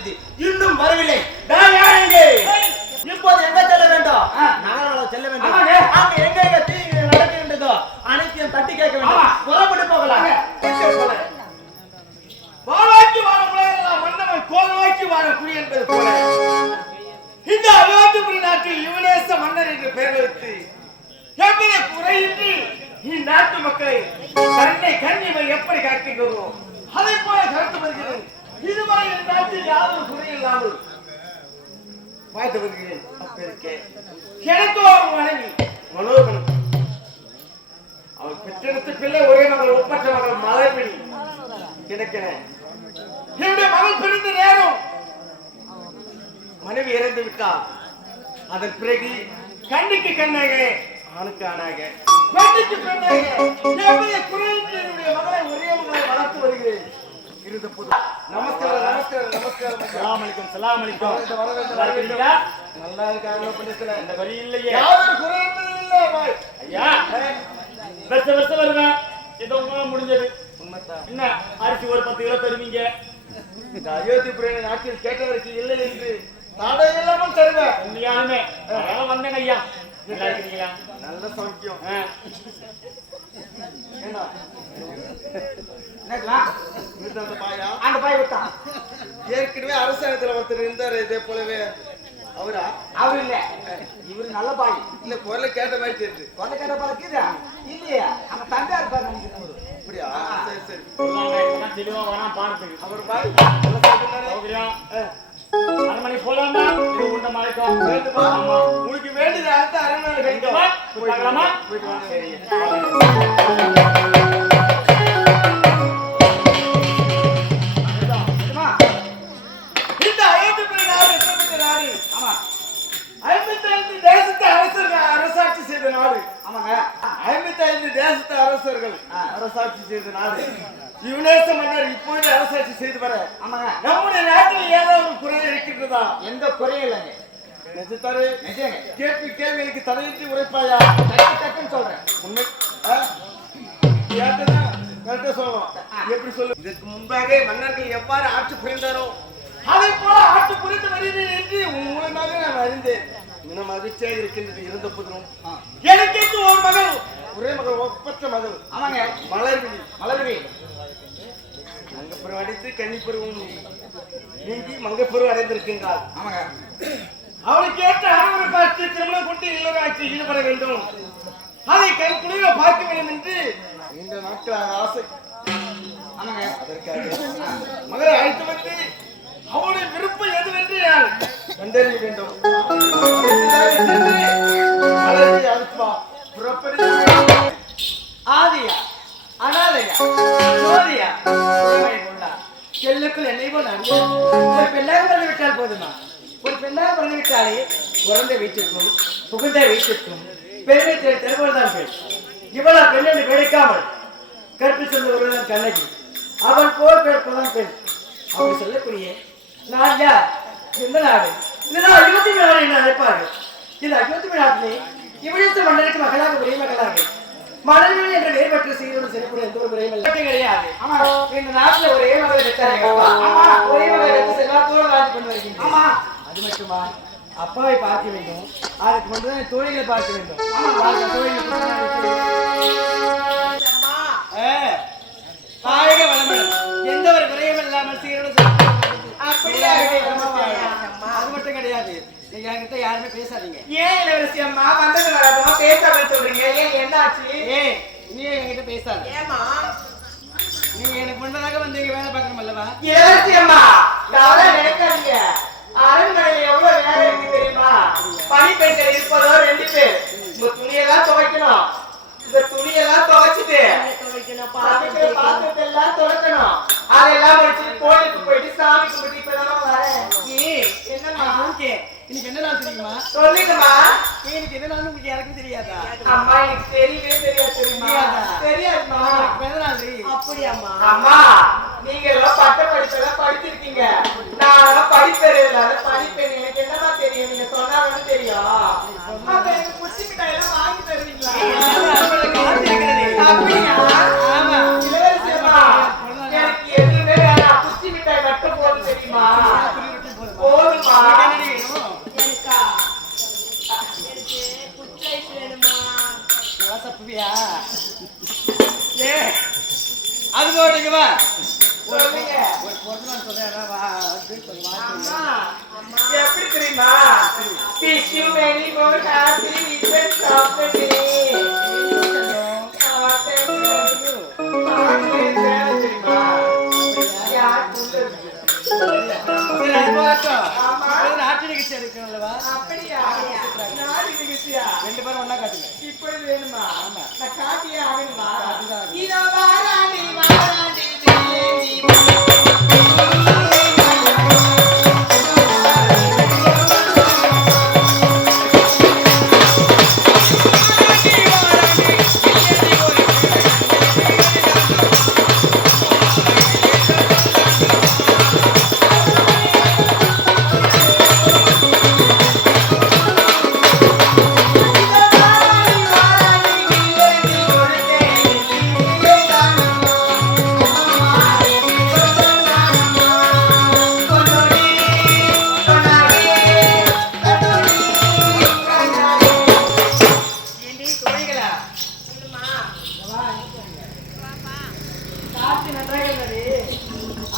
இருக்குது இன்னும் வரவில்லை. நான் இப்போது எங்க செல்ல வேண்டும்? நகரம் செல்ல வேண்டும். எங்க எங்க தீ நடக்கின்றதோ அனைத்தையும் தட்டி கேட்க வேண்டும் புறப்பட்டு போகலாம். வாழாக்கி வாழ உலகெல்லாம் மன்னவன் கோலவாக்கி வாழ என்பது போல. இந்த அகலாத்துபுரி நாட்டில் யுவனேச மன்னர் என்று பெயர் வைத்து எப்படி குறையின்றி இந்நாட்டு மக்களை தன்னை கண்ணிவை எப்படி காட்டி வருவோம் அதை போல கருத்து வருகிறது. இதுவரை என் யாரும் குறையில்லாமல் வாழ்த்து வருகிறேன் மனைவி மனோகரன். அவன் பெற்றெடுத்த பிள்ளை ஒரே மகள் ஒப்பற்ற மகள் மலர்விழி கிடக்கிற. என்னுடைய மகள் பிறந்த நேரம் மனைவி இறந்து விட்டார் அதன் பிறகு கண்ணுக்கு கண்ணாக ஆணுக்கு ஆணாக பெண்ணுக்கு பெண்ணாக என்னுடைய மகளை ஒரே மகளை வளர்த்து வருகிறேன் இருந்த போது நமஸ்காரம் நமஸ்காரம் நமஸ்காரம் சலாம் அலைக்கும் சலாம் வரவேற்று, நல்லா இருக்காங்க பண்றதுல இந்த வரி இல்லையே ஐயா வருஷ வருஷம் வருவேன் ஏதோ உங்களால முடிஞ்சது. என்ன அரிசி ஒரு பத்து கிலோ தருவீங்க? இந்த அயோத்திபுரிய நாட்டில் கேட்டதற்கு இல்லை என்று தடை இல்லாமல் தருவேன். உண்மையாலுமே. அதனால வந்தேங்க ஐயா. நல்லா இருக்கீங்களா? நல்ல சௌக்கியம் ஆ. ஏண்டா என்னங்களா? இந்த அந்த பாயா அந்த பாய் விட்டான் ஏற்கனவே அரசாங்கத்துல ஒருத்தர் இருந்தாரு இதே போலவே அவரா அவர் இல்ல இவரு நல்ல பாய் இல்ல குரலை கேட்ட மாதிரி கேட்ட பழக்குதா இல்லையா? அந்த தம்பியா இருப்பாரு நினைக்கிறேன் அவரு. அப்படியா? சரி சரி. தெளிவா வரான் பாடத்துக்கு அவர் பாய் நல்லா சாப்பிடுறாரு. சௌகரியம். ஆ, அரை மணி போலாமா? இது உண்ட மழைக்கும் வேண்டுமா? ஆமா. உனக்கு வேண்டியது அடுத்த அரண்மனை வேண்டுமா? கிடைக்கும் போய் பார்க்கலாமா? போயிட்டு வாங்க நிஜத்தாரு கேள்வி கேள்விகளுக்கு தடையின்றி உரைப்பாயா? சொல்றேன். உண்மை? கேட்டதா கரெக்டா சொல்லணும் எப்படி சொல்லு? இதற்கு முன்பாக மன்னர்கள் எவ்வாறு ஆட்சி புரிந்தாரோ அதை போல ஆட்சி புரிந்து வருகிறேன் என்று உன் மூலமாக நான் அறிந்தேன். மிக மகிழ்ச்சியாக இருக்கின்றது இருந்த போதிலும். எனக்கு ஒரு மகள் ஒரே மகள் ஒப்பற்ற மகள். ஆமாங்க. மலர்விழி. மலர்வி மங்கப்பருவம் அடித்து கன்னிப்பருவம் நீங்கி மங்கப்பருவம் அடைந்திருக்கின்றாள் ஆமாங்க. அவளுக்கு ஏற்ற பார்த்து திருமணம் கொண்டு இல்லராட்சி ஈடுபட வேண்டும். அதை குளிர பார்க்க வேண்டும் என்று இந்த நாட்களாக ஆசை. அதற்காக மகளை அழைத்து வந்து அவளுடைய விருப்பம் எதுவென்று கண்டறிய வேண்டும். பிறந்த வீட்டுக்கும் புகுந்த வீட்டுக்கும் பெருமை தெரிவதுதான் பெண் இவளா பெண் என்று கிடைக்காமல் கற்பு ஒருவன் கண்ணகி. அவன் போர் பிறப்பதான் பெண். அப்படி சொல்லக்கூடிய நான் யார்? எந்த நாடு. இதுதான் அயோத்தி நாடு என்று அழைப்பார்கள். இந்த அயோத்தி நாட்டிலே இவழித்த மன்னருக்கு மகளாக ஒரே மகளாக. மலர்விழி என்ற பெற்ற சீரோடு சிறப்புடைய எந்த ஒரு முறையும் கிடையாது. ஆமா. இந்த நாட்டுல ஒரே மகள் பெற்றாங்க ஆமா. ஒரே மகள் தூரம் வாழ்ந்து கொண்டு வருகின்றேன். ஆமா. அது மட்டுமா? அப்பாவை பார்க்க வேண்டும். அதுக்கு முன்பு தோழிகளை பார்க்க வேண்டும். தாயக வளமுடன். எந்த ஒரு குறையும் இல்லாமல் சீரோடு அப்படியே? அது மட்டும் கிடையாது. நீங்க என்கிட்ட யாருமே பேசாதீங்க. ஏன் இளவரசி அம்மா? வந்தது வராதமா பேசாம சொல்றீங்க. ஏன் என்ன ஆச்சு ஏய் நீ என்கிட்ட பேசாத. ஏமா நீங்க எனக்கு முன்னதாக வந்து இங்க வேலை பார்க்கணும் அல்லவா? இளவரசி அம்மா கவலை நினைக்காதீங்க. அரண்மனையில் எவ்வளவு வேலை இருக்கு தெரியுமா? பனி பெண்கள் இருப்பதோ ரெண்டு பேர் இந்த துணியெல்லாம் துவைக்கணும். இந்த துணியெல்லாம் துவைச்சிட்டு பாத்திரத்தை எல்லாம் துவைக்கணும். அதெல்லாம் முடிச்சு கோயிலுக்கு போயிட்டு சாமி கும்பிட்டு இப்பதான் வரேன் என்னம்மா? ஓகே இன்னைக்கு என்ன நாள் தெரியுமா? சொல்லுங்கம்மா. இன்னைக்கு என்ன நாள் உங்களுக்கு யாருக்கும் தெரியாதா? அம்மா எனக்கு தெரியவே தெரியாது தெரியுமா? தெரியாதுமா பிறந்த நாள் அப்படியாம்மா அம்மா கும்பியா ஏ அது போட்டீங்க வா. எப்படி தெரியுமா? பிஷு வெளி போட்டாசி இது சாப்பிட்டு ரெண்டு பேரும் ஒன்னா காட்டுங்க. இப்பொழுது வேணுமா? நான் காட்டியே காட்சி நன்றாக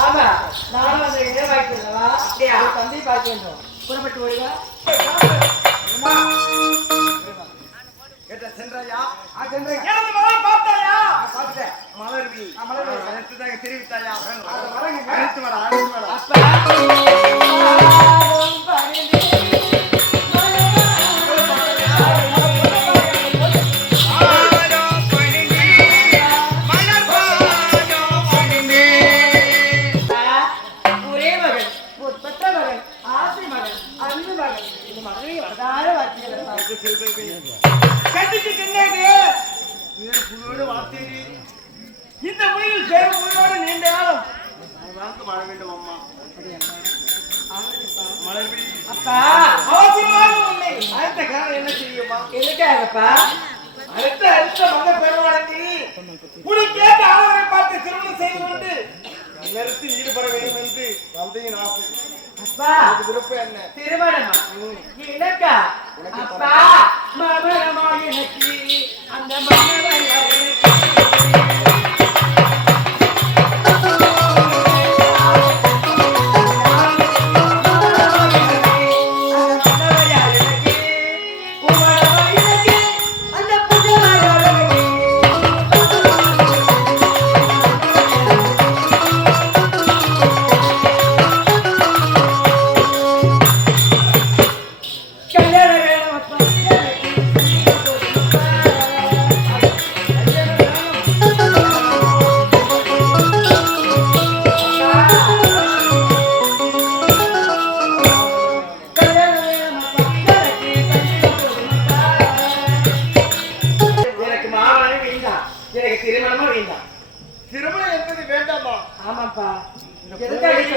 ஆமா நானும் அந்த இதே வாய்ப்புள்ளவா அப்படியா? தந்தை பார்க்க வேண்டும் புறப்பட்டு ஓடுவா? சென்றாயா? மகளை பார்த்தாயா? பார்த்துட்டேன். மலர்வி. மலர்வி. தெரிவித்தாயா? வரேங்க. அழைத்து வர அழைத்து வர இந்த முறையில் சேரும் முறையோடு நீண்ட காலம் வாழ வேண்டும் அம்மா. மலர்விழி அப்பா அவசியமாக உன்னை அடுத்த காலம் என்ன செய்யுமா என்னக்காகப்பா அடுத்த அடுத்த மங்க பெருமானந்தி உனக்கு ஏற்ற ஆளவரை பார்த்து திருமணம் செய்து கொண்டு நிறுத்தி ஈடுபட வேண்டும் என்று தந்தையின் ஆசை உனக்கு விருப்பம் என்ன? திருமணமா? எனக்கா அப்பா மமரமா எனக்கு அந்த மன்னரை எனக்கு மாவளம் வேண்டாம் திருமணம் என்பது வேண்டாமா? ஆமாப்பா.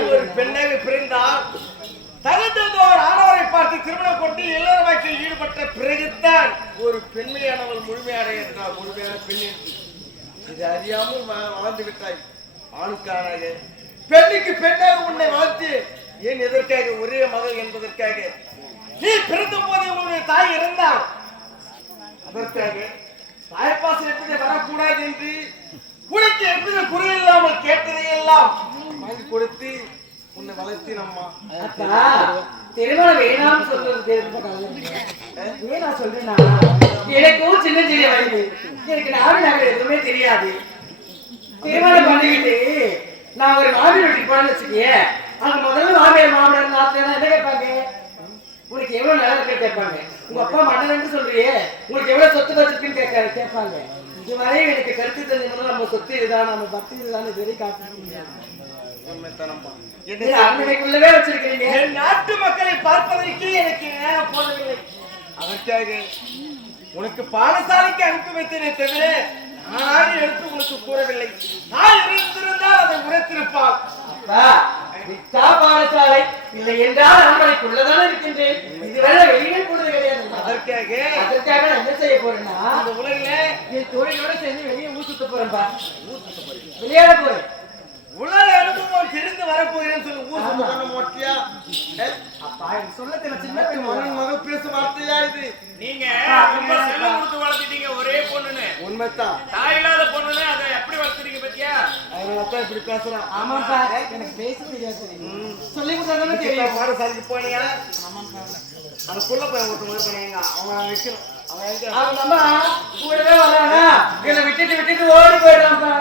ஒரு? பெண்ணாக ஆடவரை திருமணம் கொண்டு இல்லற வாழ்க்கையில் ஈடுபட்ட பிறகுதான் ஒரு பெண்மையானவள் முழுமையடை முழுமையான பெண் இது அறியாமல் வளர்ந்து விட்டாய். ஆணுக்காராக. பெண்ணுக்கு பெண்ணாக உன்னை வளர்த்து ஏன் எதற்காக? ஒரே மகள் என்பதற்காக. நீ பிறந்த போதே உன்னுடைய தாய் இருந்தால் அதற்காக தாய்ப்பாசம் எப்படி வரக்கூடாது என்று உனக்கு எவ்வித குறையில்லாமல் கேட்டதையெல்லாம் வாங்கி கொடுத்து உன்னை வளர்த்தினம்மா. திருமணம் வேணாம்னு சொல்றது தெரிஞ்ச காலம் ஏன் நான் சொல்றேன்னா எனக்கும் சின்ன சின்ன வயது. எனக்கு நாடு நகர் எதுவுமே தெரியாது. திருமணம் பண்ணிக்கிட்டு நான் ஒரு மாமியார் வீட்டுக்கு போனேன்னு வச்சுக்கயே அங்க முதல்ல மாமியார் மாமனார் நாத்தினா என்ன கேட்பாங்க? உனக்கு எவ்வளவு நல்லா இருக்கு கேட்பாங்க. உங்க அப்பா மன்னன் சொல்றியே உங்களுக்கு எவ்வளவு சொத்து வச்சிருக்குன்னு கேட்க கேட்பாங்க. இதுவரையும் எனக்கு கருத்து தெரிஞ்சவங்க நம்ம சொத்து இதுதான் நம்ம பக்தி இதுதான் இதுவரை காட்ட அரண்மனைக்குள்ளவே வச்சிருக்கீங்க என் நாட்டு மக்களை பார்ப்பதற்கு எனக்கு நேரம் போதவில்லை? அதற்காக உனக்கு பாடசாலைக்கு அனுப்பி வைத்தேனே தவிர நானாக எடுத்து உனக்கு கூறவில்லை. நான் இருந்திருந்தால் அதை உரைத்திருப்பாள். அப்பா, பாடசாலை இல்லை என்றால் அரண்மனைக்குள்ளதானே இருக்கின்றேன். இதுவரை வெளியே போனது கிடையாது. அதற்காக அதற்காக நான் என்ன செய்ய போறேன்னா இந்த உலகில என் தோழிகளோட சேர்ந்து வெளியே ஊர் சுத்த போறேன்பா. விளையாட போறேன். உலக அனுபவம் தெரிந்து வரப்போகிறேன்னு சொல்லி ஊர் மாட்டியா? அப்பா எனக்கு சொல்ல தெரியல சின்ன மகன் மகள் பேசும் வார்த்தையா இது? நீங்க ரொம்ப செல்லம் கொடுத்து வளர்த்துட்டீங்க ஒரே பொண்ணுன்னு. உண்மைத்தான் தாய் இல்லாத பொண்ணுன்னு அதை எப்படி வளர்த்துறீங்க பத்தியா? அதனாலதான் இப்படி பேசுறான். ஆமாப்பா எனக்கு பேச தெரியாது சொல்லி கொடுத்தாதானே தெரியும். பாடசாலைக்கு போனியா அதுக்குள்ள போய் ஒருத்தர் இது பண்ணுவீங்க அவங்க வைக்கணும். அவன் கூடவே வரானா? என்னை விட்டுட்டு விட்டுட்டு ஓடி போயிடுறான்ப்பா.